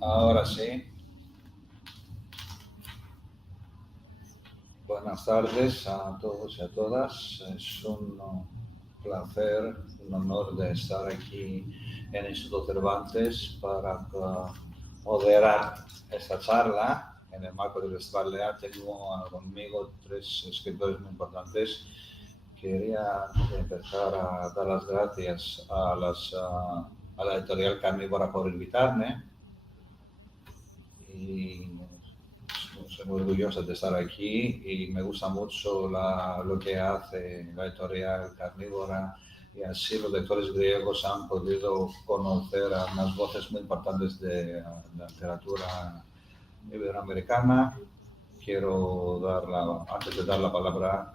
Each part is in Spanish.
Ahora sí. Buenas tardes a todos y a todas. Es un placer, un honor de estar aquí en el Instituto Cervantes para moderar esta charla. En el marco del Festival de Arte tengo conmigo tres escritores muy importantes. Quería empezar a dar las gracias a la editorial Carnívora por invitarme y soy muy orgulloso de estar aquí y me gusta mucho lo que hace la editorial Carnívora y así los lectores griegos han podido conocer a unas voces muy importantes de la literatura iberoamericana. Quiero antes de dar la palabra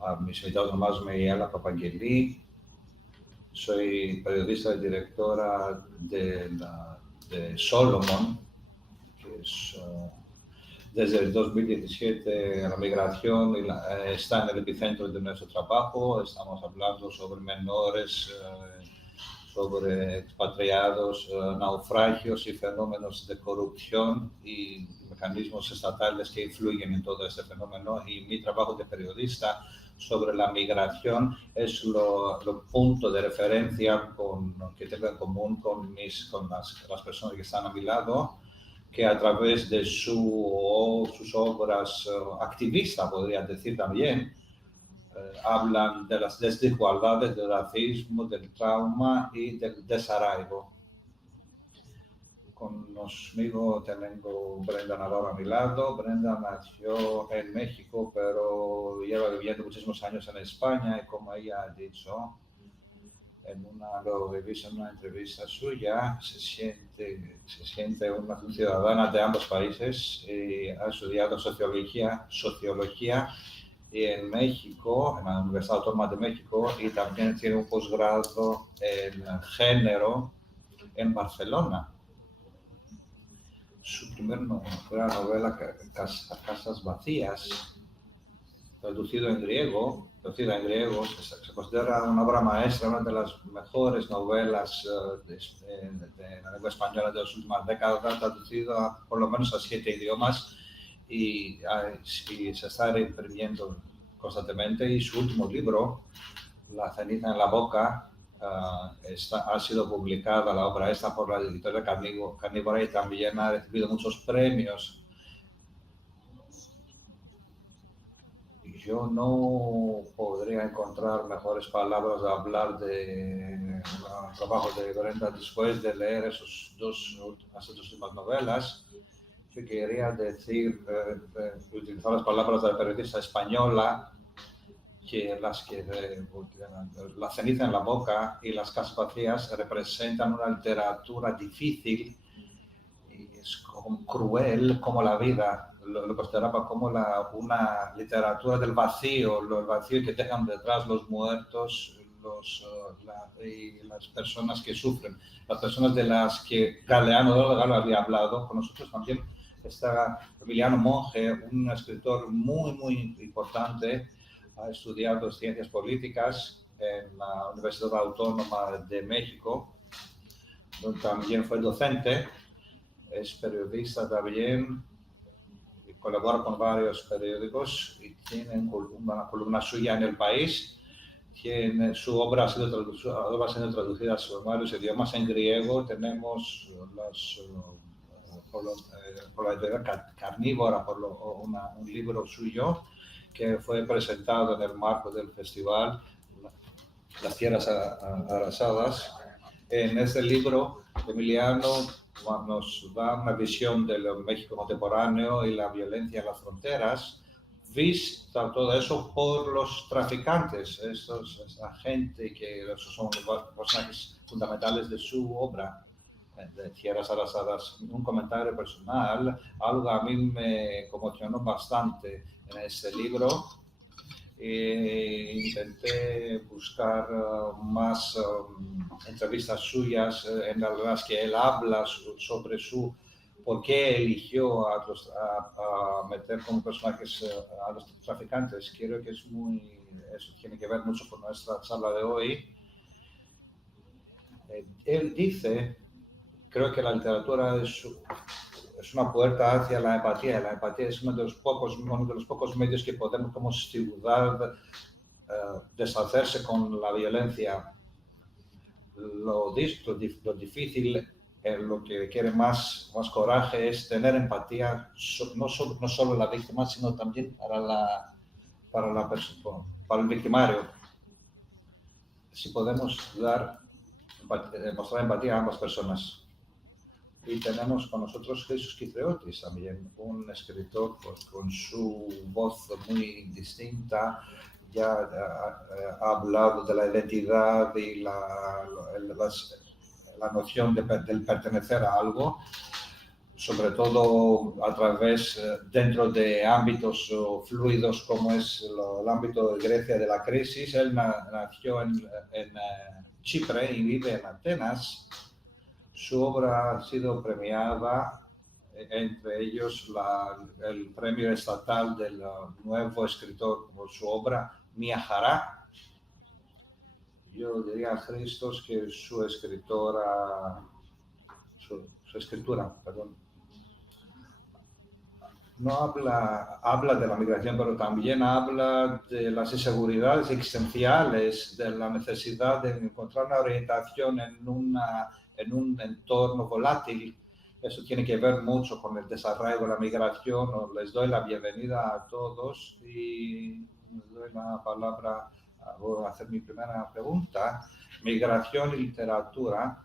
a mis invitados nomás, me llamo Papangeli. Soy periodista y directora de Solomon, que es desde el 2017 la migración está en el epicentro de nuestro trabajo. Estamos hablando sobre menores, sobre expatriados, naufragios y fenómenos de corrupción y mecanismos estatales que influyen en todo este fenómeno. Y mi trabajo de periodista sobre la migración es lo punto de referencia que tengo en común con las personas que están a mi lado, que a través de sus obras activistas, podría decir también, hablan de las desigualdades, del racismo, del trauma y del desarraigo. Conmigo tengo Brenda Navarro a mi lado. Brenda nació en México, pero lleva viviendo muchísimos años en España y como ella ha dicho, lo revisé en una entrevista suya, se siente una ciudadana de ambos países y ha estudiado sociología y en México, en la Universidad Autónoma de México, y también tiene un posgrado en género en Barcelona. Su primera novela, Casas Vacías, traducida en griego, se considera una obra maestra, una de las mejores novelas de la lengua española de las últimas décadas, traducida por lo menos a 7 idiomas y se está reimprimiendo constantemente. Y su último libro, La ceniza en la boca, ha sido publicada la obra esta por la editorial Carnívora y también ha recibido muchos premios. Yo no podría encontrar mejores palabras de hablar del trabajo de Brenda después de leer esas dos últimas novelas. Que quería decir, utilizar las palabras de la periodista española, que La ceniza en la boca y Las casas vacías representan una literatura difícil y es como cruel como la vida. Lo consideraba como una literatura del vacío, el vacío que dejan detrás los muertos y las personas que sufren. Las personas de las que Galeano había hablado, con nosotros también está Emiliano Monge, un escritor muy, muy importante. Ha estudiado ciencias políticas en la Universidad Autónoma de México, donde también fue docente. Es periodista también, colabora con varios periódicos y tiene una columna suya en El País. Su obra ha sido traducida a varios idiomas. En griego tenemos por la editorial Carnívora, un libro suyo que fue presentado en el marco del festival Las Tierras Arrasadas. En este libro, Emiliano nos da una visión del México contemporáneo y la violencia en las fronteras, vista todo eso por los traficantes, esa gente que son los personajes fundamentales de su obra, de Tierras Arrasadas. Un comentario personal, algo a mí me conmocionó bastante en este libro. Intenté buscar más entrevistas suyas en las que él habla sobre por qué eligió a meter como personajes a los traficantes. Creo que eso tiene que ver mucho con nuestra charla de hoy. Él dice creo que la literatura es una puerta hacia la empatía. La empatía es uno de los pocos medios que podemos como ciudad deshacerse con la violencia. Lo difícil, lo que requiere más coraje es tener empatía, no solo la víctima, sino también para el victimario. Si podemos mostrar empatía a ambas personas. Y tenemos con nosotros Jesús Kypriotis también, un escritor con su voz muy distinta. Ya ha hablado de la identidad y la noción del pertenecer a algo, sobre todo a través, dentro de ámbitos fluidos como es el ámbito de Grecia de la crisis. Él nació en Chipre y vive en Atenas. Su obra ha sido premiada, entre ellos el premio estatal del nuevo escritor por su obra, Mia Jara. Yo diría a Christos que su escritura, no habla de la migración, pero también habla de las inseguridades existenciales, de la necesidad de encontrar una orientación en un entorno volátil. Eso tiene que ver mucho con el desarraigo, la migración. Les doy la bienvenida a todos y les doy la palabra. Voy a hacer mi primera pregunta. Migración y literatura.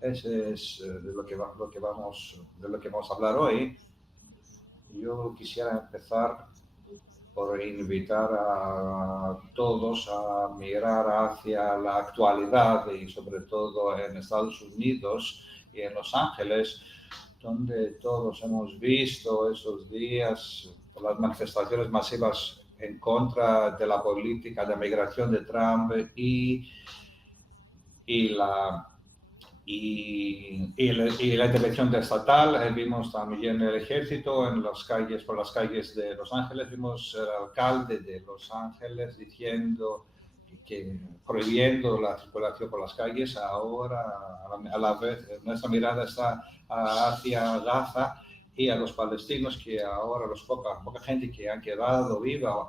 Ese es de lo que vamos a hablar hoy. Yo quisiera empezar por invitar a todos a mirar hacia la actualidad y sobre todo en Estados Unidos y en Los Ángeles, donde todos hemos visto esos días las manifestaciones masivas en contra de la política de migración de Trump y la intervención estatal. Vimos también el ejército por las calles de Los Ángeles. Vimos el alcalde de Los Ángeles diciendo prohibiendo la circulación por las calles. Ahora, a la vez, nuestra mirada está hacia Gaza y a los palestinos, que ahora poca gente que han quedado viva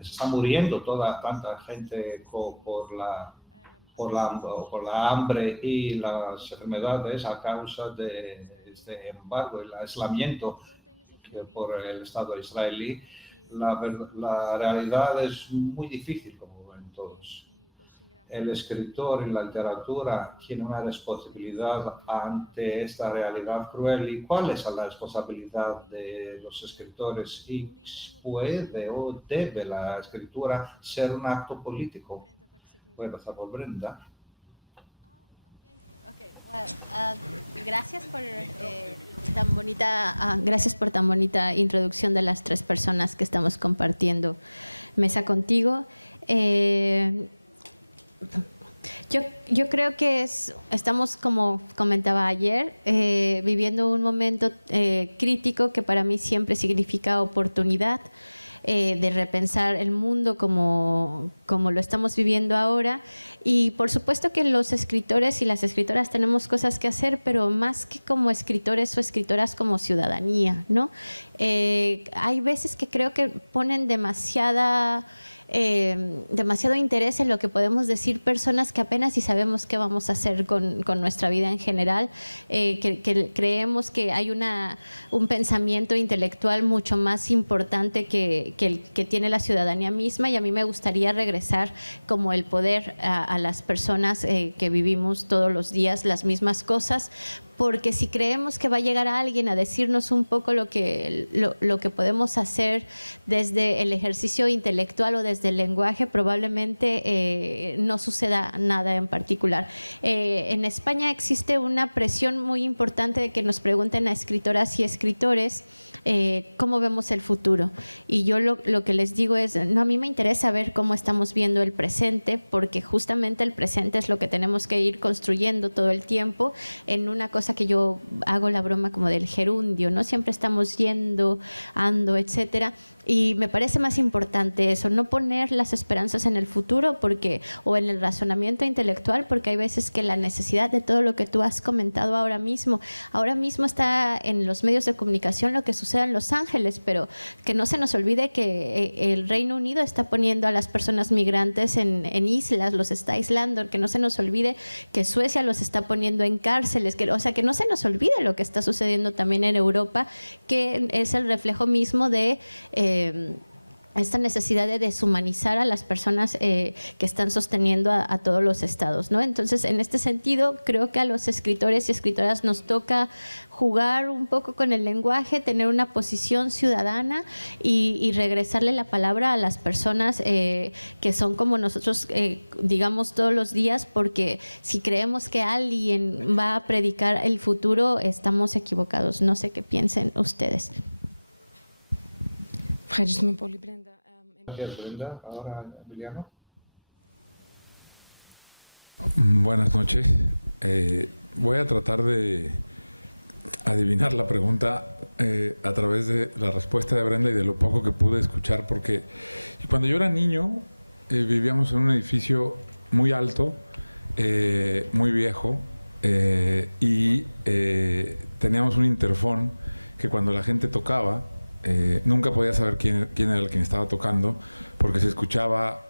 está muriendo tanta gente por la hambre y las enfermedades a causa de este embargo, el aislamiento por el Estado israelí. La realidad es muy difícil, como ven todos. El escritor y la literatura tienen una responsabilidad ante esta realidad cruel. ¿Y cuál es la responsabilidad de los escritores? ¿Y puede o debe la escritura ser un acto político? Voy a empezar por Brenda. Okay, well, gracias por tan bonita introducción de las tres personas que estamos compartiendo mesa contigo. Yo creo que estamos, como comentaba ayer, viviendo un momento crítico que para mí siempre significa oportunidad de repensar el mundo como lo estamos viviendo ahora. Y por supuesto que los escritores y las escritoras tenemos cosas que hacer, pero más que como escritores o escritoras, como ciudadanía, ¿no? Hay veces que creo que ponen demasiado interés en lo que podemos decir personas que apenas si sabemos qué vamos a hacer con nuestra vida en general, que creemos que hay un pensamiento intelectual mucho más importante que el que tiene la ciudadanía misma. Y a mí me gustaría regresar como el poder a las personas que vivimos todos los días las mismas cosas, porque si creemos que va a llegar a alguien a decirnos un poco lo que podemos hacer desde el ejercicio intelectual o desde el lenguaje, probablemente no suceda nada en particular. En España existe una presión muy importante de que nos pregunten a escritoras y escritores cómo vemos el futuro. Y yo lo que les digo es, no, a mí me interesa ver cómo estamos viendo el presente, porque justamente el presente es lo que tenemos que ir construyendo todo el tiempo en una cosa que yo hago la broma como del gerundio, ¿no? Siempre estamos yendo, ando, etcétera. Y me parece más importante eso, no poner las esperanzas en el futuro o en el razonamiento intelectual, porque hay veces que la necesidad de todo lo que tú has comentado ahora mismo está en los medios de comunicación lo que sucede en Los Ángeles, pero que no se nos olvide que el Reino Unido está poniendo a las personas migrantes en islas, los está aislando, que no se nos olvide que Suecia los está poniendo en cárceles, o sea, que no se nos olvide lo que está sucediendo también en Europa, que es el reflejo mismo de esta necesidad de deshumanizar a las personas que están sosteniendo a todos los estados, ¿no? Entonces, en este sentido, creo que a los escritores y escritoras nos toca jugar un poco con el lenguaje, tener una posición ciudadana y regresarle la palabra a las personas que son como nosotros, digamos, todos los días, porque si creemos que alguien va a predicar el futuro, estamos equivocados. No sé qué piensen ustedes. Gracias, Brenda. Ahora, Emiliano. Buenas noches. Voy a tratar de adivinar la pregunta a través de la respuesta de Brenda y de lo poco que pude escuchar, porque cuando yo era niño vivíamos en un edificio muy alto, muy viejo, y teníamos un interfón que cuando la gente tocaba, nunca podía saber quién era el quien estaba tocando, porque se escuchaba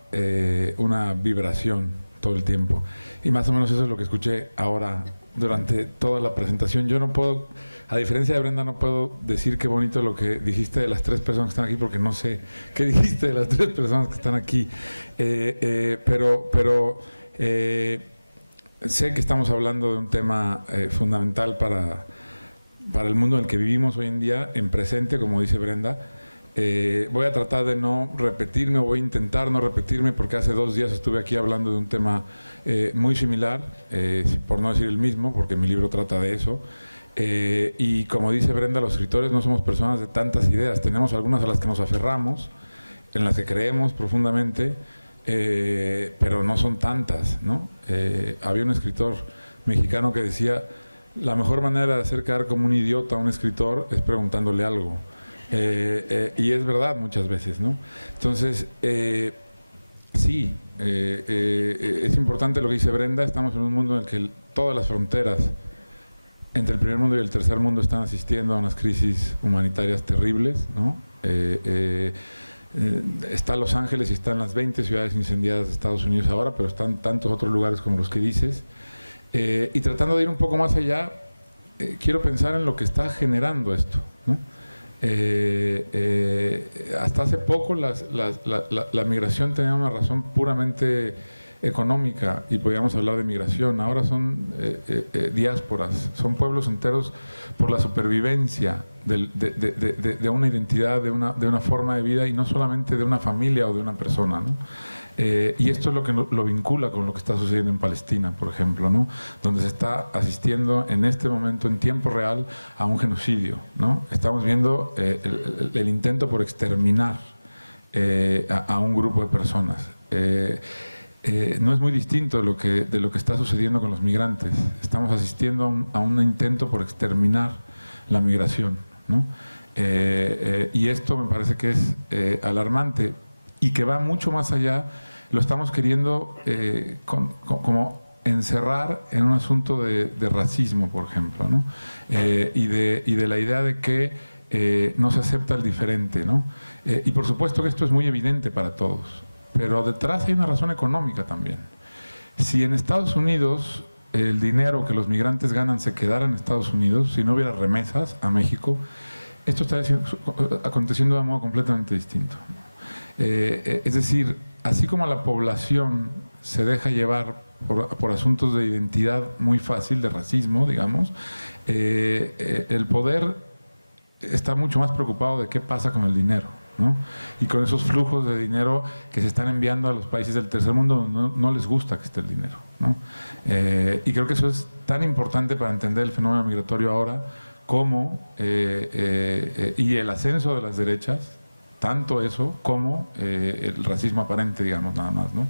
una vibración todo el tiempo. Y más o menos eso es lo que escuché ahora durante toda la presentación. Yo no puedo, a diferencia de Brenda, no puedo decir qué bonito lo que dijiste de las 3 personas que están aquí, porque no sé qué dijiste de las 3 personas que están aquí. Pero sé que estamos hablando de un tema fundamental para el mundo en el que vivimos hoy en día, en presente, como dice Brenda. Voy a tratar de no repetirme, o voy a intentar no repetirme, porque hace 2 días estuve aquí hablando de un tema muy similar, por no decir el mismo, porque mi libro trata de eso. Y como dice Brenda, los escritores no somos personas de tantas ideas, tenemos algunas a las que nos aferramos, en las que creemos profundamente, pero no son tantas, ¿no? Había un escritor mexicano que decía: la mejor manera de hacer quedar como un idiota a un escritor es preguntándole algo. Y es verdad muchas veces, ¿no? Entonces, sí, es importante lo que dice Brenda. Estamos en un mundo en el que todas las fronteras entre el primer mundo y el tercer mundo están asistiendo a unas crisis humanitarias terribles, ¿no? Está Los Ángeles y están las 20 ciudades incendiadas de Estados Unidos ahora, pero están tantos otros lugares como los que dices. Y tratando de ir un poco más allá, quiero pensar en lo que está generando esto, ¿no? Hasta hace poco la migración tenía una razón puramente económica y podíamos hablar de migración. Ahora son diásporas, son pueblos enteros por la supervivencia de una identidad, de una forma de vida, y no solamente de una familia o de una persona, ¿no? Y esto es lo que lo vincula con lo que está sucediendo en Palestina, por ejemplo, ¿no? Donde se está asistiendo en este momento, en tiempo real, a un genocidio, ¿no? Estamos viendo el intento por exterminar a un grupo de personas. No es muy distinto de lo que está sucediendo con los migrantes. Estamos asistiendo a un intento por exterminar la migración, ¿no? Y esto me parece que es alarmante y que va mucho más allá. Lo estamos queriendo como encerrar en un asunto de racismo, por ejemplo, ¿no? Y de la idea de que no se acepta el diferente, ¿no? Y por supuesto que esto es muy evidente para todos, pero detrás hay una razón económica también. Si en Estados Unidos el dinero que los migrantes ganan se quedara en Estados Unidos, si no hubiera remesas a México, esto estaría aconteciendo de modo completamente distinto. Es decir, así como la población se deja llevar por asuntos de identidad muy fácil, de racismo, digamos, el poder está mucho más preocupado de qué pasa con el dinero, ¿no? Y con esos flujos de dinero que se están enviando a los países del tercer mundo, no les gusta que esté el dinero, ¿no? Y creo que eso es tan importante para entender el fenómeno migratorio ahora como y el ascenso de las derechas, tanto eso como el racismo aparente, digamos, nada más, ¿no?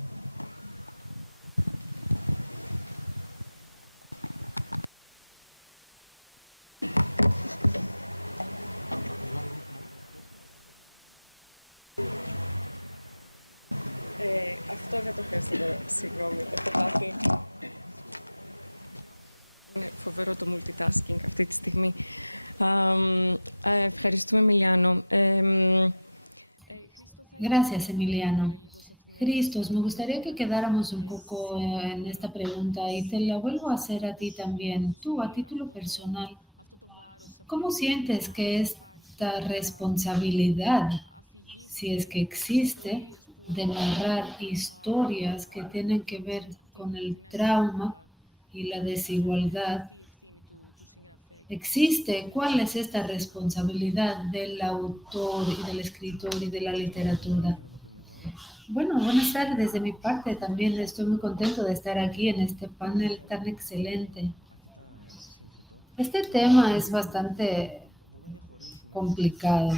Αυτό δεν το χρειάζεται, συγγνώμη, το έχω πάθει. Είναι φοβερό το multitasking αυτή τη στιγμή. Ευχαριστούμε, Emiliano. Gracias, Emiliano. Cristos, me gustaría que quedáramos un poco en esta pregunta y te la vuelvo a hacer a ti también. Tú, a título personal, ¿cómo sientes que esta responsabilidad, si es que existe, de narrar historias que tienen que ver con el trauma y la desigualdad, existe? ¿Cuál es esta responsabilidad del autor y del escritor y de la literatura? Bueno, buenas tardes. De mi parte también estoy muy contento de estar aquí en este panel tan excelente. Este tema es bastante complicado.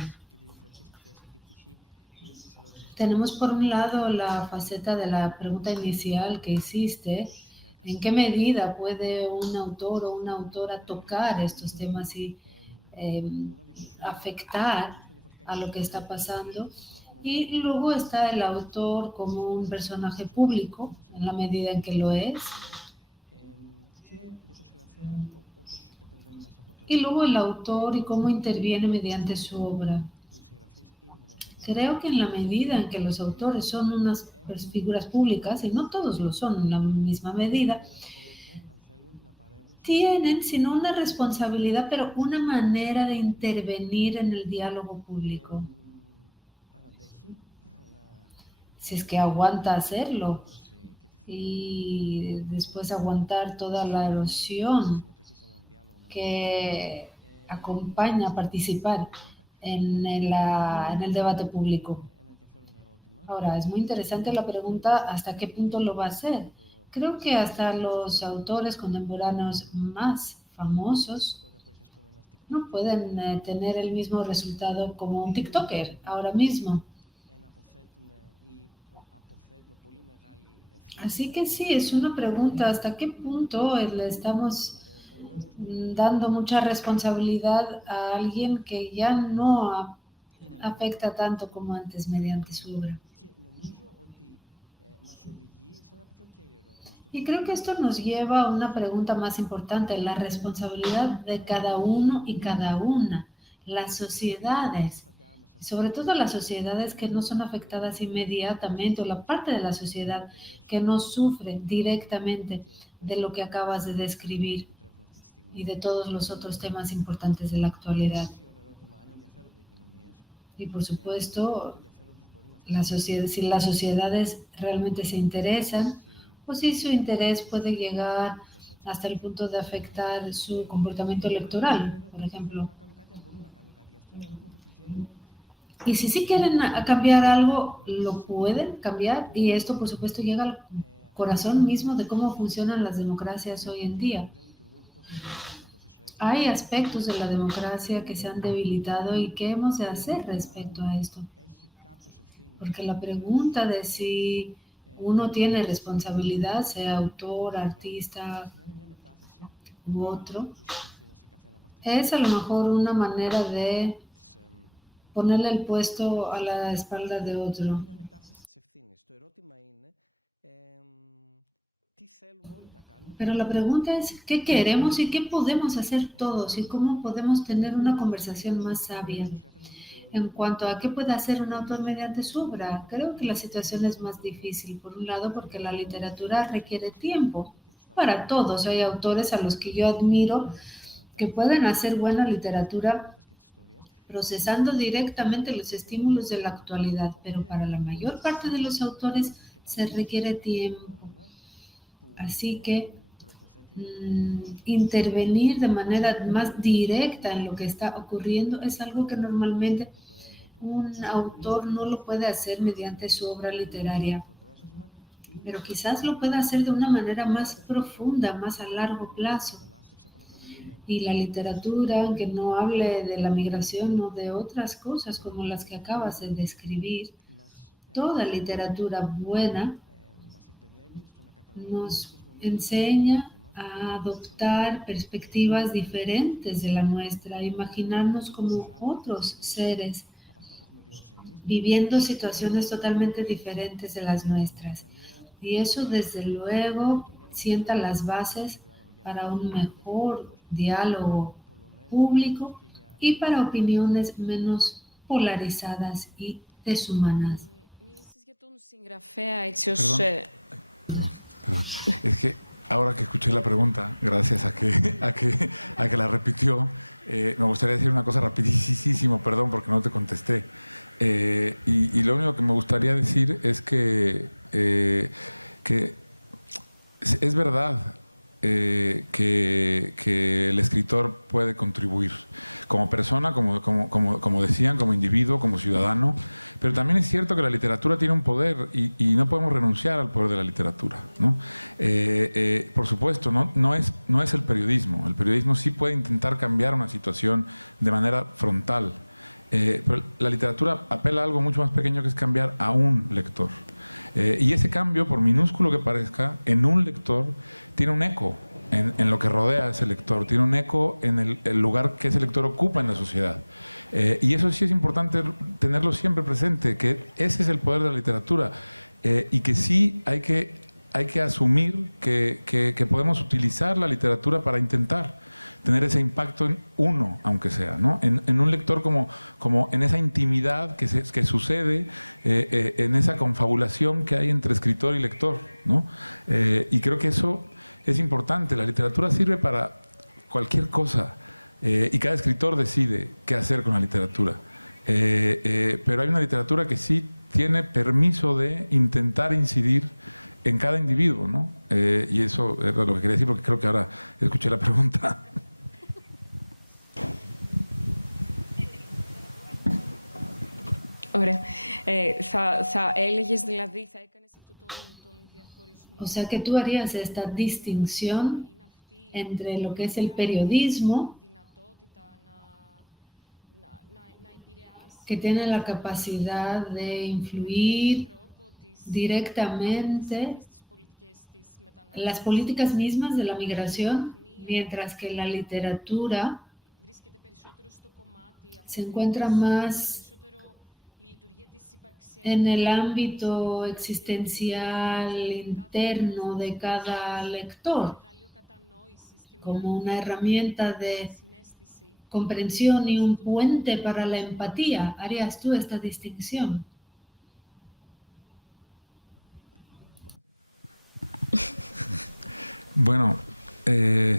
Tenemos por un lado la faceta de la pregunta inicial que hiciste: ¿en qué medida puede un autor o una autora tocar estos temas y afectar a lo que está pasando? Y luego está el autor como un personaje público, en la medida en que lo es. Y luego el autor y cómo interviene mediante su obra. Creo que en la medida en que los autores son unas figuras públicas, y no todos lo son en la misma medida, tienen, sino una responsabilidad, pero una manera de intervenir en el diálogo público. Si es que aguanta hacerlo y después aguantar toda la erosión que acompaña a participar en el debate público. Ahora, es muy interesante la pregunta: ¿hasta qué punto lo va a hacer? Creo que hasta los autores contemporáneos más famosos no pueden tener el mismo resultado como un TikToker ahora mismo. Así que sí, es una pregunta: ¿hasta qué punto le estamos dando mucha responsabilidad a alguien que ya no afecta tanto como antes mediante su obra? Y creo que esto nos lleva a una pregunta más importante: la responsabilidad de cada uno y cada una, las sociedades, sobre todo las sociedades que no son afectadas inmediatamente, o la parte de la sociedad que no sufre directamente de lo que acabas de describir y de todos los otros temas importantes de la actualidad. Y por supuesto, si las sociedades realmente se interesan, o si su interés puede llegar hasta el punto de afectar su comportamiento electoral, por ejemplo. Y si sí quieren cambiar algo, lo pueden cambiar, y esto por supuesto llega al corazón mismo de cómo funcionan las democracias hoy en día. Hay aspectos de la democracia que se han debilitado, y qué hemos de hacer respecto a esto. Porque la pregunta de si uno tiene responsabilidad, sea autor, artista u otro, es a lo mejor una manera de ponerle el puesto a la espalda de otro. Pero la pregunta es: ¿qué queremos y qué podemos hacer todos? ¿Y cómo podemos tener una conversación más sabia en cuanto a qué puede hacer un autor mediante su obra? Creo que la situación es más difícil, por un lado, porque la literatura requiere tiempo para todos. Hay autores a los que yo admiro que pueden hacer buena literatura procesando directamente los estímulos de la actualidad, pero para la mayor parte de los autores se requiere tiempo. Así que intervenir de manera más directa en lo que está ocurriendo es algo que normalmente un autor no lo puede hacer mediante su obra literaria, pero quizás lo pueda hacer de una manera más profunda, más a largo plazo. Y la literatura, aunque no hable de la migración o de otras cosas como las que acabas de describir, toda literatura buena nos enseña a adoptar perspectivas diferentes de la nuestra, a imaginarnos como otros seres, viviendo situaciones totalmente diferentes de las nuestras. Y eso, desde luego, sienta las bases para un mejor diálogo público y para opiniones menos polarizadas y deshumanas. Perdón. Es que ahora que escuché la pregunta, gracias a que la repitió, me gustaría decir una cosa rapidísimo, perdón porque no te contesté. Y lo único que me gustaría decir es que es verdad que el escritor puede contribuir como persona, como decían, como individuo, como ciudadano, pero también es cierto que la literatura tiene un poder y no podemos renunciar al poder de la literatura, ¿no? Por supuesto, no es el periodismo. El periodismo sí puede intentar cambiar una situación de manera frontal, pero la literatura apela a algo mucho más pequeño, que es cambiar a un lector. Y ese cambio, por minúsculo que parezca, en un lector tiene un eco en lo que rodea a ese lector, tiene un eco en el lugar que ese lector ocupa en la sociedad. Y eso sí es importante tenerlo siempre presente, que ese es el poder de la literatura, y que sí hay que asumir que podemos utilizar la literatura para intentar tener ese impacto en uno, aunque sea, ¿no? En un lector como en esa intimidad que sucede, en esa confabulación que hay entre escritor y lector, ¿no? Y creo que eso es importante. La literatura sirve para cualquier cosa, y cada escritor decide qué hacer con la literatura. Pero hay una literatura que sí tiene permiso de intentar incidir en cada individuo, ¿no? Y eso era lo que quería decir, porque creo que ahora escuché la pregunta. Ωραία. Θα έλεγες δηλαδή, θα έκανες αυτό τον διαχωρισμό. O sea que tú harías esta distinción entre lo que es el periodismo, que tiene la capacidad de influir directamente en las políticas mismas de la migración, mientras que la literatura se encuentra más en el ámbito existencial interno de cada lector, como una herramienta de comprensión y un puente para la empatía. ¿Harías tú esta distinción? Bueno,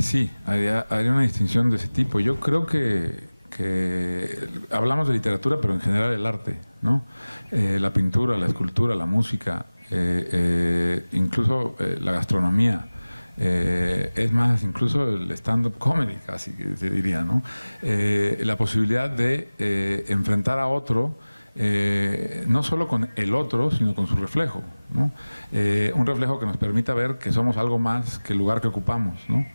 sí, haría una distinción de ese tipo. Yo creo que hablamos de literatura, pero en general el arte, ¿no? La pintura, la escultura, la música, incluso la gastronomía, es más, incluso el stand-up comedy, casi se diría, ¿no? La posibilidad de enfrentar a otro, no solo con el otro, sino con su reflejo, ¿no? Un reflejo que nos permita ver que somos algo más que el lugar que ocupamos, ¿no?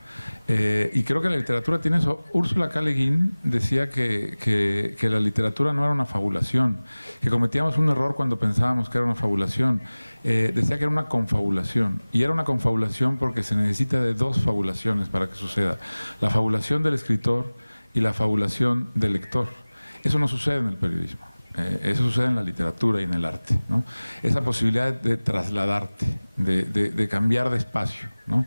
Y creo que la literatura tiene eso. Úrsula K. Le Guin decía que la literatura no era una fabulación, que cometíamos un error cuando pensábamos que era una fabulación. Decía que era una confabulación, y era una confabulación porque se necesita de dos fabulaciones para que suceda: la fabulación del escritor y la fabulación del lector. Eso no sucede en el periodismo. Eso sucede en la literatura y en el arte, ¿no? Esa posibilidad de trasladarte, de cambiar de espacio, ¿no?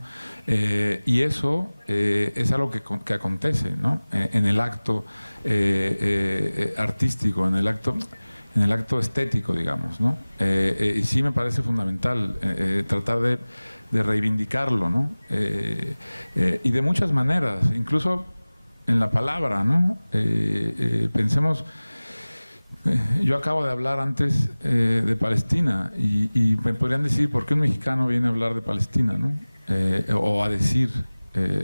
Y eso es algo que acontece, ¿no? En el acto artístico, en el acto estético, digamos, ¿no? Y sí me parece fundamental tratar de reivindicarlo, ¿no? Y de muchas maneras, incluso en la palabra, ¿no? Pensemos. Yo acabo de hablar antes de Palestina, y me podrían decir por qué un mexicano viene a hablar de Palestina, ¿no? O a decir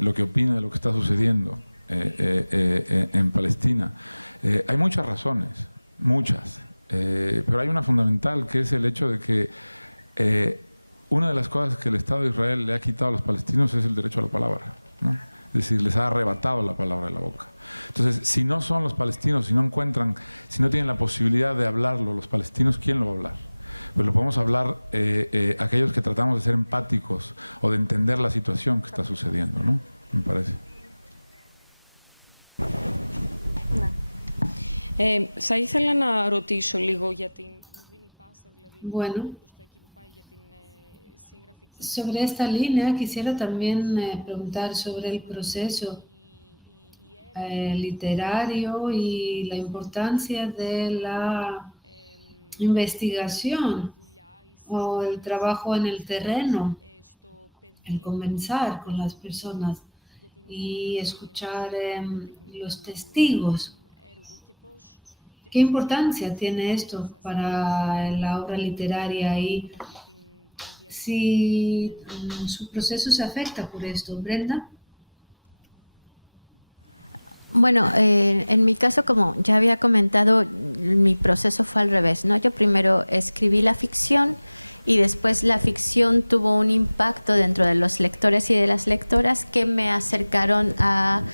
lo que opina de lo que está sucediendo en Palestina. Hay muchas razones, muchas, pero hay una fundamental, que es el hecho de que una de las cosas que el Estado de Israel le ha quitado a los palestinos es el derecho a la palabra, ¿no? Es decir, les ha arrebatado la palabra de la boca. Entonces, si no son los palestinos, si no encuentran, si no tienen la posibilidad de hablarlo los palestinos, ¿quién lo va a hablar? Pues lo podemos hablar aquellos que tratamos de ser empáticos o de entender la situación que está sucediendo, ¿no? Me parece. Θα ήθελα να ρωτήσω λίγο για την δίνει πάσα, δηλαδή, Bueno, προς τα εκεί που πάει για την συγγραφική. sobre esta línea quisiera también preguntar sobre el proceso literario y la importancia de la investigación o el trabajo en el terreno, el comenzar con las personas y escuchar los testigos. ¿Qué importancia tiene esto para la obra literaria y si su proceso se afecta por esto? Brenda. Bueno, en mi caso, como ya había comentado, mi proceso fue al revés, ¿no? Yo primero escribí la ficción y después la ficción tuvo un impacto dentro de los lectores y de las lectoras que me acercaron a,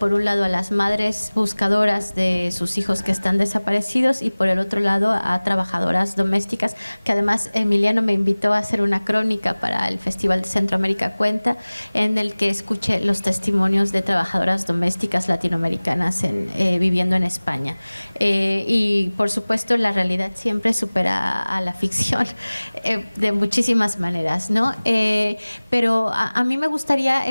por un lado, a las madres buscadoras de sus hijos que están desaparecidos y por el otro lado a trabajadoras domésticas, que además Emiliano me invitó a hacer una crónica para el Festival de Centroamérica Cuenta, en el que escuché los testimonios de trabajadoras domésticas latinoamericanas viviendo en España. Y por supuesto la realidad siempre supera a la ficción. De muchísimas maneras, ¿no? Pero a mí me gustaría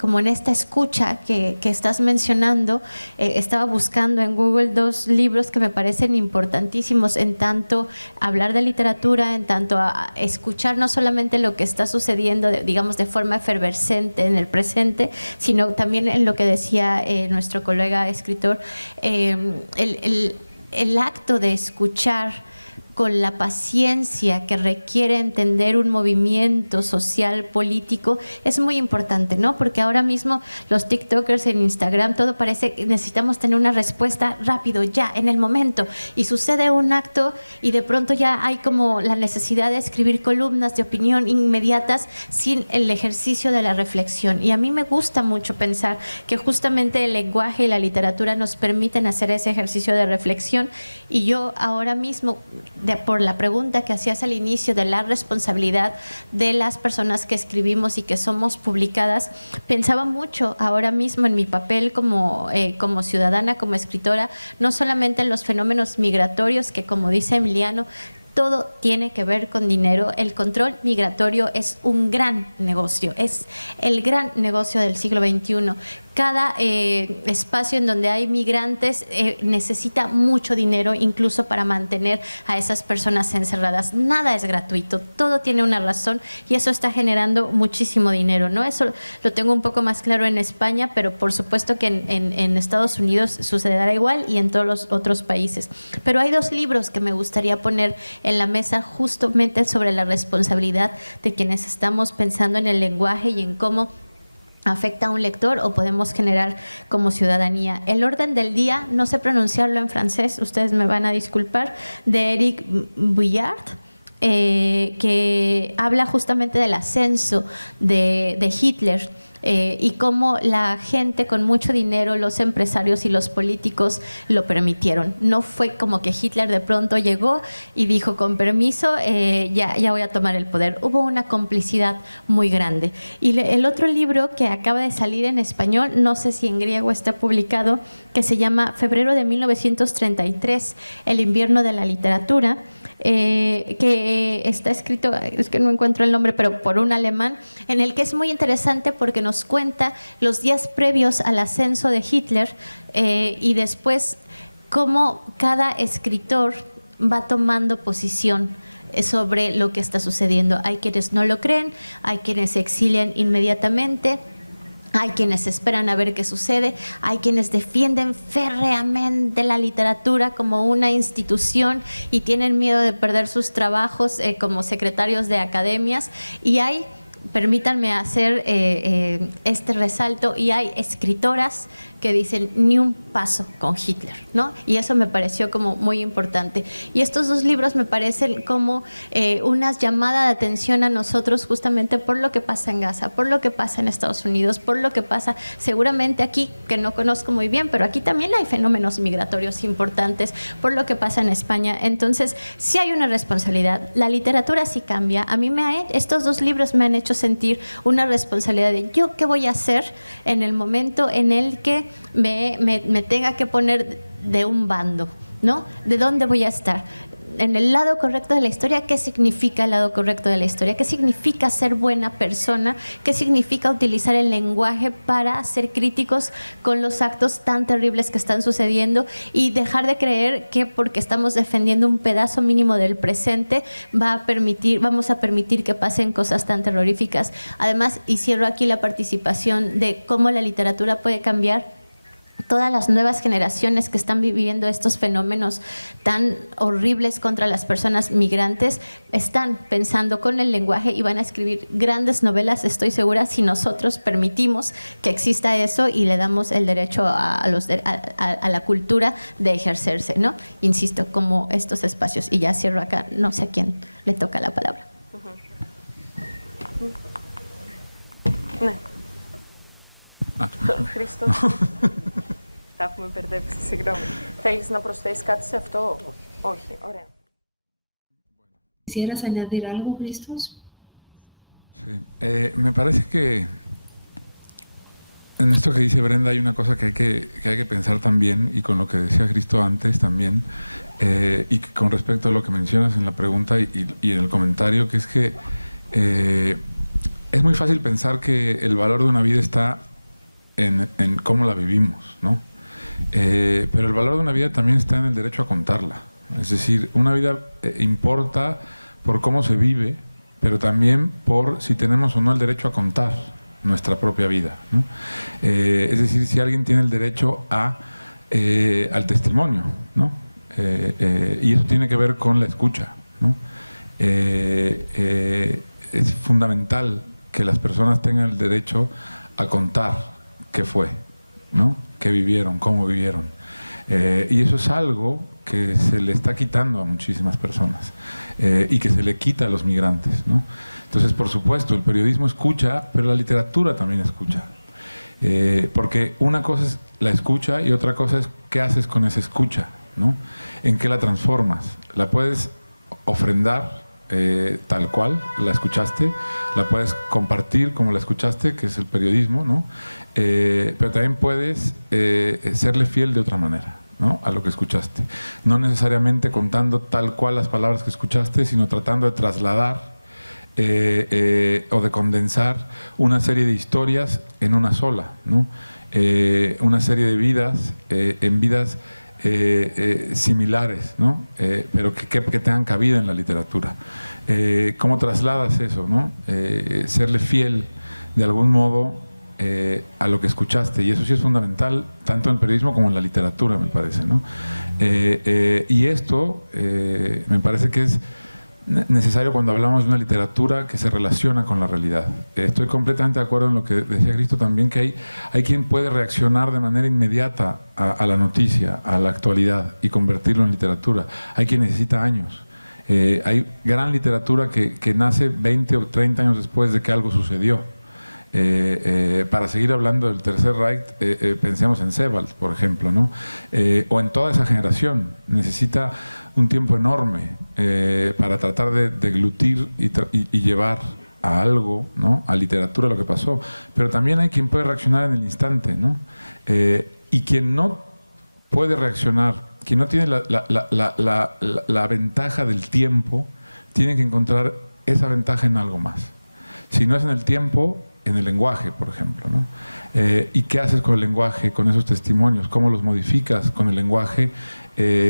como en esta escucha que estás mencionando, estaba buscando en Google 2 libros que me parecen importantísimos en tanto hablar de literatura, en tanto a escuchar no solamente lo que está sucediendo, digamos, de forma efervescente en el presente, sino también en lo que decía nuestro colega escritor, el acto de escuchar con la paciencia que requiere entender un movimiento social, político, es muy importante, ¿no? Porque ahora mismo los TikTokers en Instagram, todo parece que necesitamos tener una respuesta rápido, ya, en el momento. Y sucede un acto y de pronto ya hay como la necesidad de escribir columnas de opinión inmediatas sin el ejercicio de la reflexión. Y a mí me gusta mucho pensar que justamente el lenguaje y la literatura nos permiten hacer ese ejercicio de reflexión. Y yo ahora mismo, por la pregunta que hacías al inicio de la responsabilidad de las personas que escribimos y que somos publicadas, pensaba mucho ahora mismo en mi papel como ciudadana, como escritora, no solamente en los fenómenos migratorios que, como dice Emiliano, todo tiene que ver con dinero. El control migratorio es un gran negocio, es el gran negocio del siglo XXI. Cada espacio en donde hay migrantes necesita mucho dinero, incluso para mantener a esas personas encerradas. Nada es gratuito, todo tiene una razón y eso está generando muchísimo dinero, ¿no? Eso lo tengo un poco más claro en España, pero por supuesto que en Estados Unidos sucederá igual y en todos los otros países. Pero hay dos libros que me gustaría poner en la mesa justamente sobre la responsabilidad de quienes estamos pensando en el lenguaje y en cómo afecta a un lector o podemos generar como ciudadanía. El orden del día, no sé pronunciarlo en francés, ustedes me van a disculpar, de Eric Bouillard, que habla justamente del ascenso de Hitler y cómo la gente con mucho dinero, los empresarios y los políticos lo permitieron. No fue como que Hitler de pronto llegó y dijo, con permiso, ya voy a tomar el poder. Hubo una complicidad muy grande. Y el otro libro que acaba de salir en español, no sé si en griego está publicado, que se llama Febrero de 1933, El invierno de la literatura, que está escrito, es que no encuentro el nombre, pero por un alemán, en el que es muy interesante porque nos cuenta los días previos al ascenso de Hitler y después cómo cada escritor va tomando posición sobre lo que está sucediendo. Hay quienes no lo creen, hay quienes se exilian inmediatamente, hay quienes esperan a ver qué sucede, hay quienes defienden férreamente la literatura como una institución y tienen miedo de perder sus trabajos como secretarios de academias, y hay permítanme hacer este resalto, y hay escritoras que dicen ni un paso con Hitler, ¿no? Y eso me pareció como muy importante. Y estos dos libros me parecen como una llamada de atención a nosotros justamente por lo que pasa en Gaza, por lo que pasa en Estados Unidos, por lo que pasa seguramente aquí, que no conozco muy bien, pero aquí también hay fenómenos migratorios importantes, por lo que pasa en España. Entonces, sí hay una responsabilidad. La literatura sí cambia. A mí estos dos libros me han hecho sentir una responsabilidad de yo qué voy a hacer en el momento en el que me tenga que poner de un bando, ¿no? ¿De dónde voy a estar? En el lado correcto de la historia. ¿Qué significa el lado correcto de la historia? ¿Qué significa ser buena persona? ¿Qué significa utilizar el lenguaje para ser críticos con los actos tan terribles que están sucediendo y dejar de creer que porque estamos defendiendo un pedazo mínimo del presente vamos a permitir que pasen cosas tan terroríficas? Además, y cierro aquí la participación de cómo la literatura puede cambiar. Todas las nuevas generaciones que están viviendo estos fenómenos tan horribles contra las personas migrantes están pensando con el lenguaje y van a escribir grandes novelas, estoy segura, si nosotros permitimos que exista eso y le damos el derecho a la cultura de ejercerse, ¿no? Insisto, como estos espacios. Y ya cierro acá, no sé a quién le toca la palabra. Χρήστο, τα έχουμε μπερδέψει, συγγνώμη. Θέλεις να προσθέσεις κάτι σε αυτό? Όχι, ωραία. ¿Quisieras añadir algo, Christos? Sí. Me parece que en esto que dice Brenda hay una cosa que hay que pensar también, y con lo que decía Cristo antes también, y con respecto a lo que mencionas en la pregunta y en el comentario, que es que es muy fácil pensar que el valor de una vida está en cómo la vivimos, ¿no? Pero el valor de una vida también está en el derecho a contarla. Es decir, una vida importa por cómo se vive, pero también por si tenemos o no el derecho a contar nuestra propia vida, ¿no? Es decir, si alguien tiene el derecho al testimonio, ¿no? Y eso tiene que ver con la escucha, ¿no? Es fundamental que las personas tengan el derecho a contar qué fue, ¿no? Qué vivieron, cómo vivieron. Y eso es algo que se le está quitando a muchísimas personas y que se le quita a los migrantes, ¿no? Entonces, por supuesto, el periodismo escucha, pero la literatura también escucha. Porque una cosa es la escucha y otra cosa es qué haces con esa escucha, ¿no? ¿En qué la transformas? La puedes ofrendar tal cual la escuchaste, la puedes compartir como la escuchaste, que es el periodismo, ¿no? Pero también puedes serle fiel de otra manera, ¿no? A lo que escuchaste. No necesariamente contando tal cual las palabras que escuchaste, sino tratando de trasladar o de condensar una serie de historias en una sola, ¿no? Una serie de vidas en vidas similares, ¿no? Pero que tengan cabida en la literatura. ¿Cómo trasladas eso, ¿no? Serle fiel de algún modo a lo que escuchaste, y eso sí es fundamental tanto en el periodismo como en la literatura, me parece, ¿no? Y esto me parece que es necesario cuando hablamos de una literatura que se relaciona con la realidad. Estoy completamente de acuerdo en lo que decía Cristo también, que hay quien puede reaccionar de manera inmediata a la noticia, a la actualidad, y convertirlo en literatura. Hay quien necesita años. Hay gran literatura que nace 20 o 30 años después de que algo sucedió. Para seguir hablando del Tercer Reich, pensemos en Sebald, por ejemplo, ¿no? O en toda esa generación. Necesita un tiempo enorme para tratar de deglutir y llevar a algo, ¿no? A literatura lo que pasó. Pero también hay quien puede reaccionar en el instante, ¿no? Y quien no puede reaccionar, quien no tiene la ventaja del tiempo, tiene que encontrar esa ventaja en algo más. Si no es en el tiempo, en el lenguaje, por ejemplo, ¿no? ¿Y qué haces con el lenguaje, con esos testimonios? ¿Cómo los modificas con el lenguaje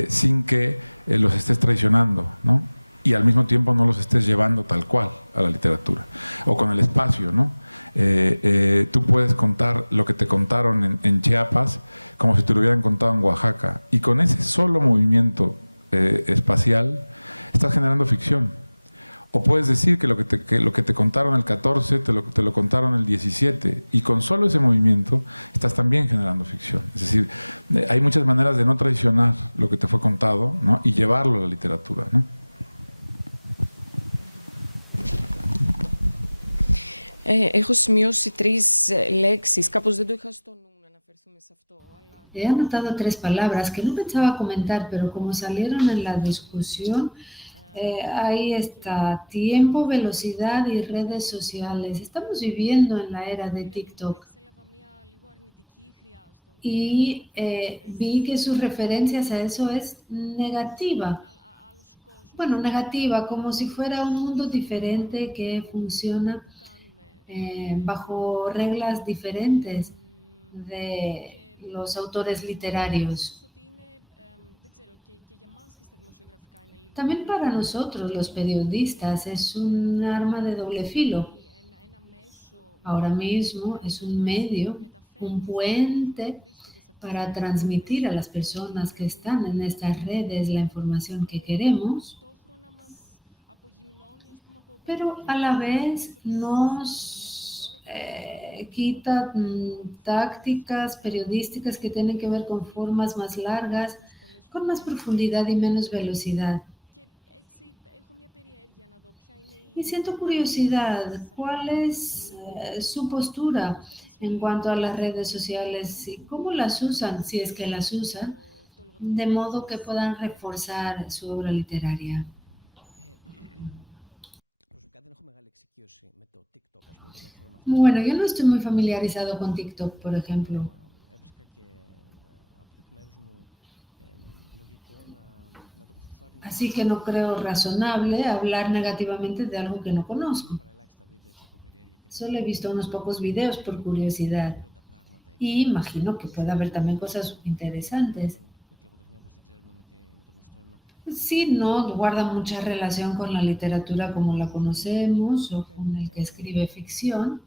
sin que los estés traicionando, ¿no? Y al mismo tiempo no los estés llevando tal cual a la literatura? O con el espacio, ¿no? Tú puedes contar lo que te contaron en Chiapas como si te lo hubieran contado en Oaxaca, y con ese solo movimiento espacial estás generando ficción. O puedes decir que lo que te contaron el 14 te lo contaron el 17, y con solo ese movimiento estás también generando ficción. Es decir, hay muchas maneras de no traicionar lo que te fue contado, ¿no? Y llevarlo a la literatura, ¿no? Έχω σημειώσει 3 λέξεις, κάπως δεν το είχα στο νου να αναφερθούμε σε αυτό. He anotado 3 palabras que no pensaba comentar, pero como salieron en la discusión, ahí está: tiempo, velocidad y redes sociales. Estamos viviendo en la era de TikTok. Y vi que sus referencias a eso es negativa. Bueno, negativa, como si fuera un mundo diferente que funciona bajo reglas diferentes de los autores literarios. También para nosotros, los periodistas, es un arma de doble filo. Ahora mismo es un medio, un puente para transmitir a las personas que están en estas redes la información que queremos, pero a la vez nos quita tácticas periodísticas que tienen que ver con formas más largas, con más profundidad y menos velocidad. Y siento curiosidad, ¿cuál es su postura en cuanto a las redes sociales y cómo las usan, si es que las usan, de modo que puedan reforzar su obra literaria? Bueno, yo no estoy muy familiarizado con TikTok, por ejemplo. Así que no creo razonable hablar negativamente de algo que no conozco. Solo he visto unos pocos videos por curiosidad y imagino que puede haber también cosas interesantes. Sí, no guarda mucha relación con la literatura como la conocemos o con el que escribe ficción.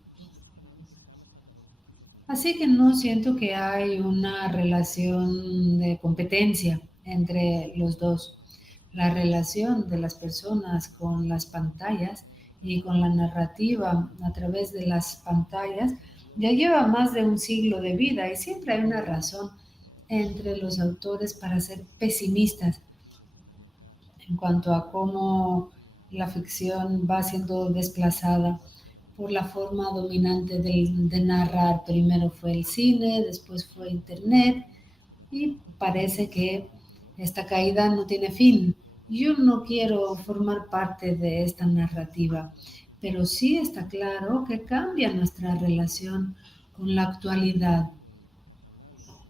Así que no siento que hay una relación de competencia entre los dos. La relación de las personas con las pantallas y con la narrativa a través de las pantallas ya lleva más de un siglo de vida, y siempre hay una razón entre los autores para ser pesimistas en cuanto a cómo la ficción va siendo desplazada por la forma dominante de narrar. Primero fue el cine, después fue Internet, y parece que esta caída no tiene fin. Yo no quiero formar parte de esta narrativa, pero sí está claro que cambia nuestra relación con la actualidad.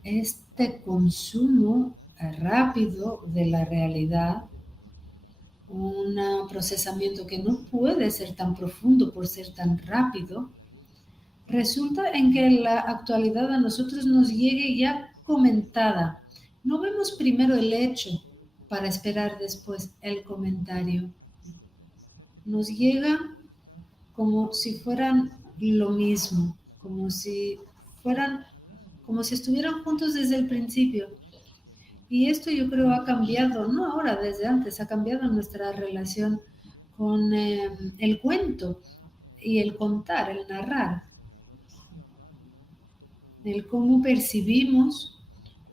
Este consumo rápido de la realidad, un procesamiento que no puede ser tan profundo por ser tan rápido, resulta en que la actualidad a nosotros nos llegue ya comentada. No vemos primero el hecho para esperar después el comentario. Nos llega como si fueran lo mismo, como si estuvieran juntos desde el principio. Y esto yo creo ha cambiado, no ahora, desde antes, ha cambiado nuestra relación con el cuento y el contar, el narrar. El cómo percibimos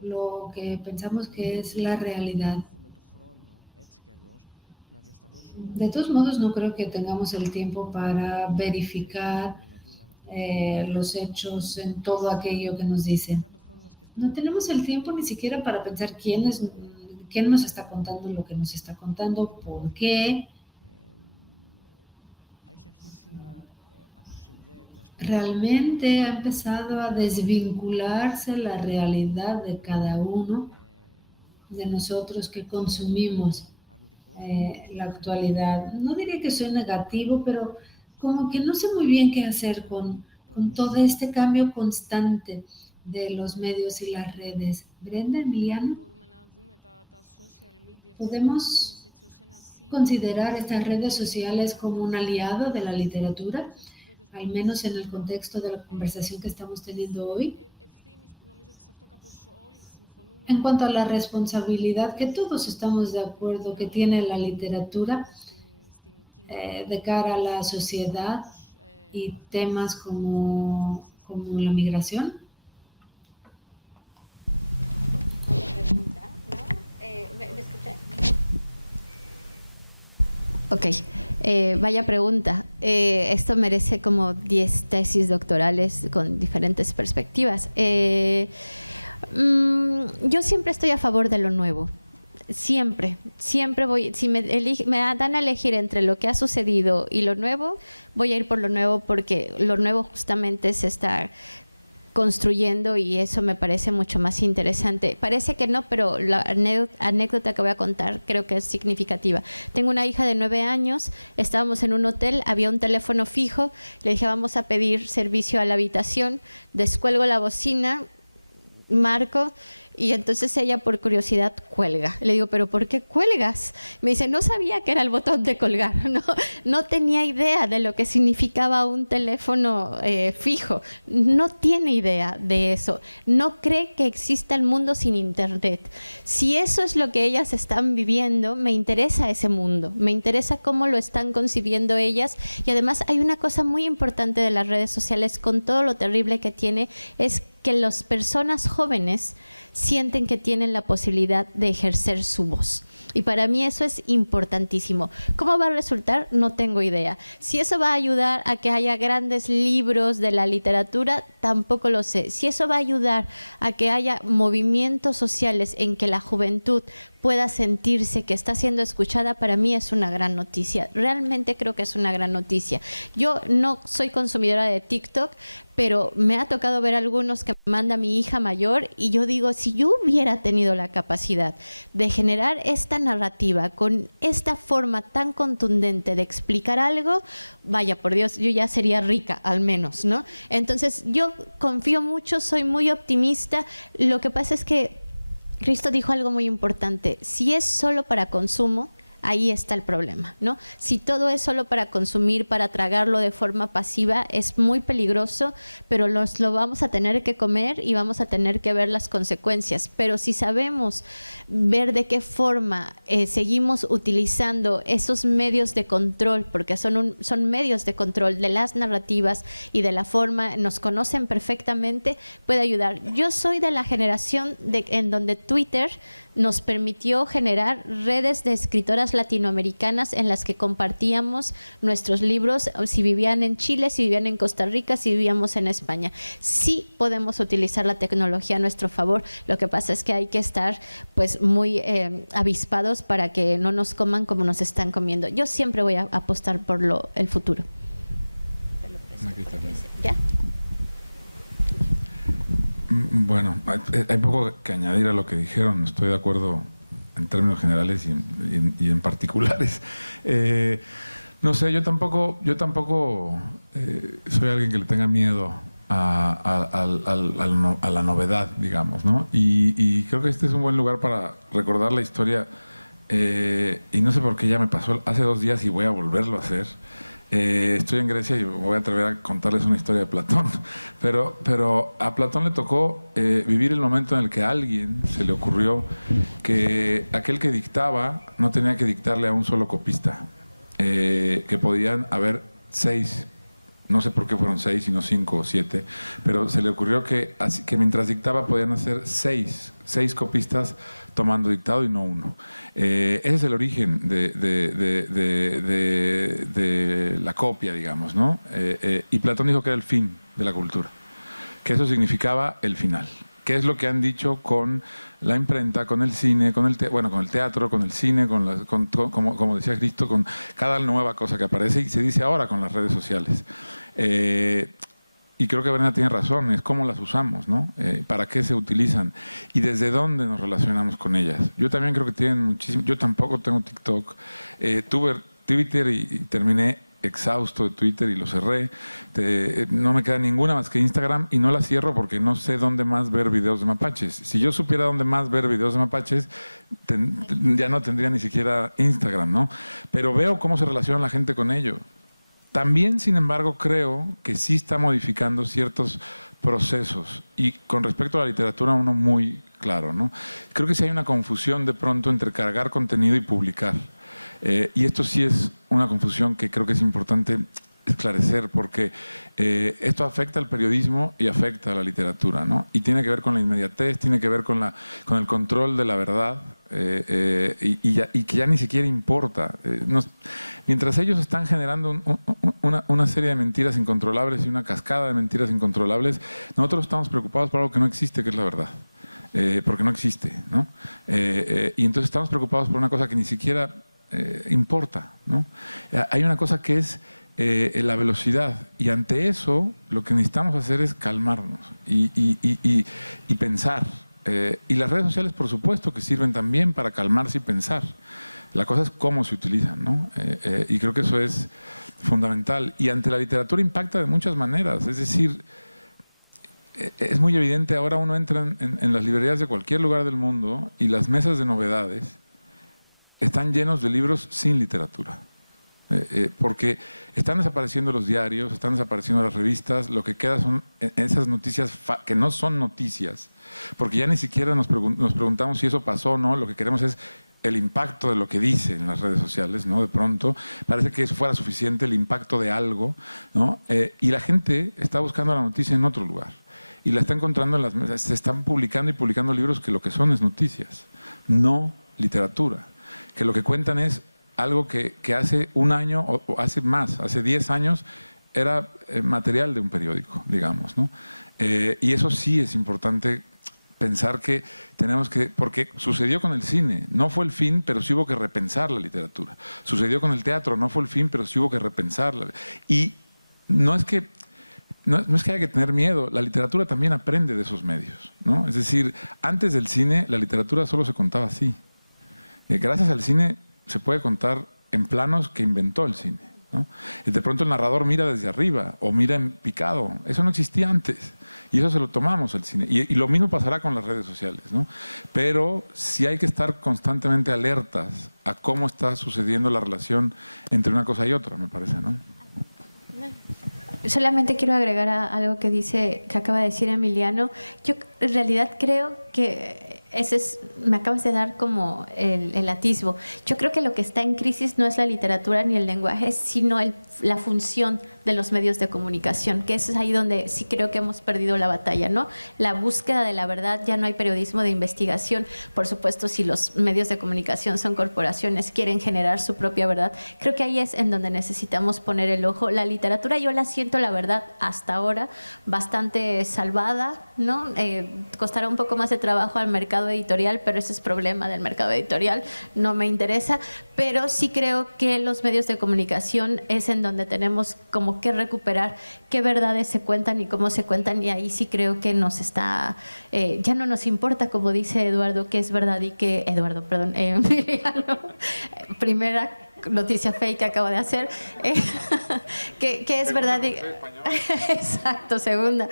lo que pensamos que es la realidad. De todos modos, no creo que tengamos el tiempo para verificar los hechos en todo aquello que nos dicen. No tenemos el tiempo ni siquiera para pensar quién nos está contando lo que nos está contando, por qué. Realmente ha empezado a desvincularse la realidad de cada uno de nosotros que consumimos la actualidad. No diría que soy negativo, pero como que no sé muy bien qué hacer con todo este cambio constante de los medios y las redes. Brenda, Emiliano, ¿podemos considerar estas redes sociales como un aliado de la literatura, al menos en el contexto de la conversación que estamos teniendo hoy? En cuanto a la responsabilidad que todos estamos de acuerdo que tiene la literatura de cara a la sociedad y temas como la migración? ¿Me escuchan? Ok, vaya pregunta. Esto merece como 10 tesis doctorales con diferentes perspectivas. Yo siempre estoy a favor de lo nuevo. Siempre voy, si me dan a elegir entre lo que ha sucedido y lo nuevo, voy a ir por lo nuevo, porque lo nuevo justamente se está construyendo y eso me parece mucho más interesante. Parece que no, pero la anécdota que voy a contar creo que es significativa. Tengo una hija de 9 años, estábamos en un hotel, había un teléfono fijo, le dije vamos a pedir servicio a la habitación, descuelgo la bocina, marco, y entonces ella por curiosidad cuelga. Le digo, ¿pero por qué cuelgas? Me dice, no sabía que era el botón de colgar. No tenía idea de lo que significaba un teléfono fijo. No tiene idea de eso. No cree que exista el mundo sin internet. Si eso es lo que ellas están viviendo, me interesa ese mundo. Me interesa cómo lo están concibiendo ellas. Y además hay una cosa muy importante de las redes sociales, con todo lo terrible que tiene, es que las personas jóvenes sienten que tienen la posibilidad de ejercer su voz. Y para mí eso es importantísimo. ¿Cómo va a resultar? No tengo idea. Si eso va a ayudar a que haya grandes libros de la literatura, tampoco lo sé. Si eso va a ayudar a que haya movimientos sociales en que la juventud pueda sentirse que está siendo escuchada, para mí es una gran noticia. Realmente creo que es una gran noticia. Yo no soy consumidora de TikTok, pero me ha tocado ver algunos que me manda mi hija mayor y yo digo, si yo hubiera tenido la capacidad de generar esta narrativa con esta forma tan contundente de explicar algo, vaya por Dios, yo ya sería rica al menos, ¿no? Entonces yo confío mucho, soy muy optimista. Lo que pasa es que Cristo dijo algo muy importante: si es solo para consumo, ahí está el problema, ¿no? Si todo es solo para consumir, para tragarlo de forma pasiva, es muy peligroso, pero lo vamos a tener que comer y vamos a tener que ver las consecuencias. Pero si sabemos ver de qué forma seguimos utilizando esos medios de control, porque son medios de control de las narrativas y de la forma, nos conocen perfectamente, puede ayudar. Yo soy de la generación en donde Twitter nos permitió generar redes de escritoras latinoamericanas en las que compartíamos nuestros libros, si vivían en Chile, si vivían en Costa Rica, si vivíamos en España. Sí podemos utilizar la tecnología a nuestro favor, lo que pasa es que hay que estar pues muy avispados para que no nos coman como nos están comiendo. Yo siempre voy a apostar por el futuro. ¿Ya? Bueno, hay poco que añadir a lo que dijeron. Estoy de acuerdo en términos generales y en particulares. No sé, yo tampoco soy alguien que le tenga miedo a la novedad, digamos, ¿no? Y creo que este es un buen lugar para recordar la historia. Y no sé por qué ya me pasó hace 2 días y voy a volverlo a hacer. Estoy en Grecia y me voy a atrever a contarles una historia de Platón, pero a Platón le tocó vivir el momento en el que a alguien se le ocurrió que aquel que dictaba no tenía que dictarle a un solo copista, que podían haber 6, no sé por qué fueron 6 sino 5 o 7, pero se le ocurrió que mientras dictaba podían hacer 6 copistas tomando dictado y no uno. Ese es el origen de la copia, digamos, ¿no? Y Platón dijo que era el fin de la cultura, que eso significaba el final. ¿Qué es lo que han dicho con la imprenta, con el cine, con el teatro, con el cine, como decía Cristo, con cada nueva cosa que aparece, y se dice ahora con las redes sociales? Y creo que Verena tiene razón, es cómo las usamos, ¿no? ¿Para qué se utilizan? Y desde dónde nos relacionamos con ellas. Yo también creo que tienen muchísimo. Yo tampoco tengo TikTok. Tuve Twitter y terminé exhausto de Twitter y lo cerré. No me queda ninguna más que Instagram y no la cierro porque no sé dónde más ver videos de mapaches. Si yo supiera dónde más ver videos de mapaches, ya no tendría ni siquiera Instagram, ¿no? Pero veo cómo se relaciona la gente con ello. También, sin embargo, creo que sí está modificando ciertos procesos, y con respecto a la literatura uno muy claro, ¿no? Creo que sí hay una confusión de pronto entre cargar contenido y publicar. Y esto sí es una confusión que creo que es importante esclarecer, porque esto afecta al periodismo y afecta a la literatura, ¿no? Y tiene que ver con la inmediatez, tiene que ver con el control de la verdad, y que ya ni siquiera importa. Mientras ellos están generando una serie de mentiras incontrolables y una cascada de mentiras incontrolables, nosotros estamos preocupados por algo que no existe, que es la verdad. Porque no existe, ¿no? Y entonces estamos preocupados por una cosa que ni siquiera importa, ¿no? Hay una cosa que es la velocidad, y ante eso lo que necesitamos hacer es calmarnos y pensar. Y las redes sociales, por supuesto, que sirven también para calmarse y pensar. La cosa es cómo se utilizan, ¿no? Y creo que eso es fundamental. Y ante la literatura impacta de muchas maneras. Es decir, es muy evidente, ahora uno entra en las librerías de cualquier lugar del mundo y las mesas de novedades están llenos de libros sin literatura. Porque están desapareciendo los diarios, están desapareciendo las revistas, lo que queda son esas noticias que no son noticias, porque ya ni siquiera nos preguntamos si eso pasó o no, lo que queremos es el impacto de lo que dice en las redes sociales, ¿no? De pronto parece que eso fuera suficiente, el impacto de algo, ¿no? Y la gente está buscando la noticia en otro lugar y la está encontrando en las mesas. Se están publicando y publicando libros que lo que son es noticias, no literatura, que lo que cuentan es algo que hace un año o hace más, hace 10 años era material de un periódico, digamos, ¿no? Y eso sí es importante pensar que tenemos que, porque sucedió con el cine, no fue el fin, pero sí hubo que repensar la literatura. Sucedió con el teatro, no fue el fin, pero sí hubo que repensarla. Y no es que haya que tener miedo, la literatura también aprende de esos medios, ¿no? Es decir, antes del cine la literatura solo se contaba así. Gracias al cine se puede contar en planos que inventó el cine, ¿no? Y de pronto el narrador mira desde arriba o mira en picado. Eso no existía antes y eso se lo tomamos el cine. Y lo mismo pasará con las redes sociales, ¿no? Pero sí hay que estar constantemente alertas a cómo está sucediendo la relación entre una cosa y otra, me parece, ¿no? Solamente quiero agregar algo que acaba de decir Emiliano. Yo en realidad creo que me acabas de dar como el atisbo. Yo creo que lo que está en crisis no es la literatura ni el lenguaje, sino la función de los medios de comunicación, que eso es ahí donde sí creo que hemos perdido la batalla, ¿no? La búsqueda de la verdad, ya no hay periodismo de investigación. Por supuesto, si los medios de comunicación son corporaciones, quieren generar su propia verdad, creo que ahí es en donde necesitamos poner el ojo. La literatura yo la siento, la verdad, hasta ahora bastante salvada, ¿no? Costará un poco más de trabajo al mercado editorial, pero ese es problema del mercado editorial, no me interesa, pero sí creo que los medios de comunicación es en donde tenemos como que recuperar qué verdades se cuentan y cómo se cuentan, y ahí sí creo que ya no nos importa, como dice Eduardo, qué es verdad y qué, Emiliano, primera noticia fake que acabo de hacer, que es verdad. Exacto, segunda.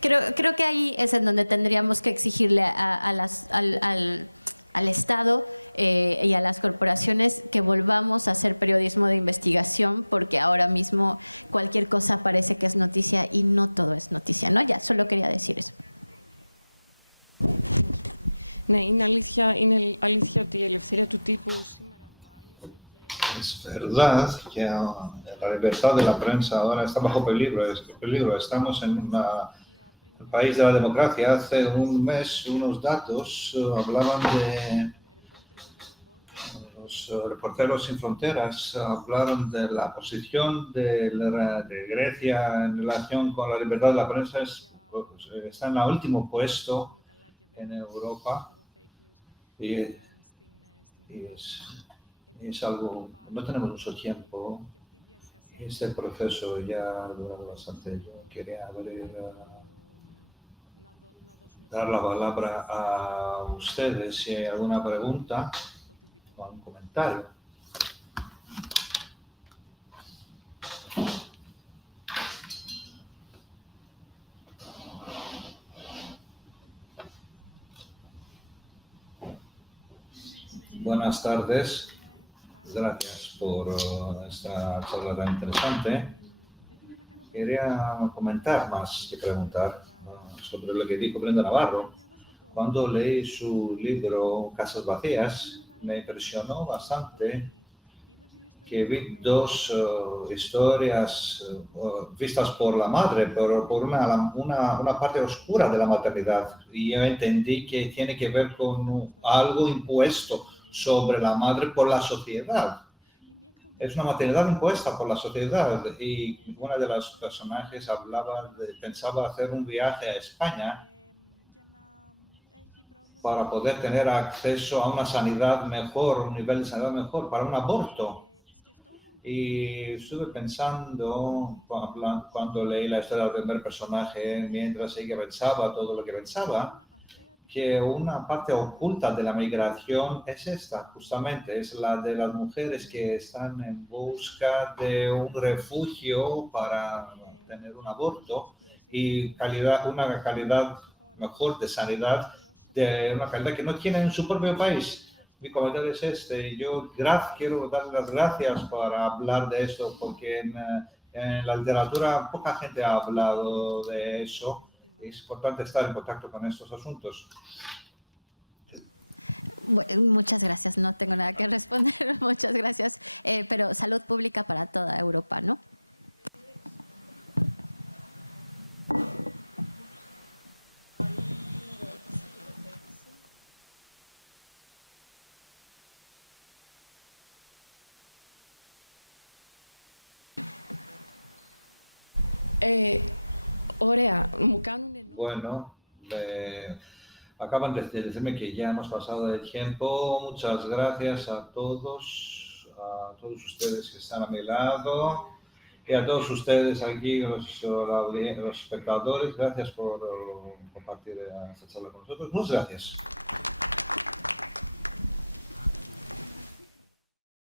Creo que ahí es en donde tendríamos que exigirle al Estado y a las corporaciones que volvamos a hacer periodismo de investigación, porque ahora mismo cualquier cosa parece que es noticia y no todo es noticia, ¿no? Ya, solo quería decir eso. Ναι, είναι αλήθεια ότι η ελευθερία του τύπου σήμερα... Es verdad que la libertad de la prensa ahora está bajo peligro. Estamos en el país de la democracia. Hace un mes unos datos hablaban de los Reporteros Sin Fronteras, hablaron de la posición de Grecia en relación con la libertad de la prensa. Está en el último puesto en Europa y es algo, no tenemos mucho tiempo. Este proceso ya dura bastante. Yo quería dar la palabra a ustedes si hay alguna pregunta o algún comentario. Buenas tardes. Gracias por esta charla tan interesante. Quería comentar más que preguntar sobre lo que dijo Brenda Navarro. Cuando leí su libro Casas Vacías, me impresionó bastante que vi dos historias vistas por la madre, pero por una parte oscura de la maternidad. Y yo entendí que tiene que ver con algo impuesto sobre la madre por la sociedad. Es una maternidad impuesta por la sociedad. Y una de las personajes pensaba hacer un viaje a España para poder tener acceso a una sanidad mejor, un nivel de sanidad mejor, para un aborto. Y estuve pensando, cuando leí la historia del primer personaje, mientras ella pensaba todo lo que pensaba, que una parte oculta de la migración es esta, justamente, es la de las mujeres que están en busca de un refugio para tener un aborto y una calidad mejor de sanidad, de una calidad que no tienen en su propio país. Mi comentario es este. Yo quiero dar las gracias por hablar de esto, porque en la literatura poca gente ha hablado de eso. Es importante estar en contacto con estos asuntos. Muchas gracias, no tengo nada que responder, muchas gracias. Pero salud pública para toda Europa, ¿no? Bueno, acaban de decirme que ya hemos pasado el tiempo. Muchas gracias a todos ustedes que están a mi lado y a todos ustedes aquí, los espectadores. Gracias por compartir esta charla con nosotros. Muchas gracias.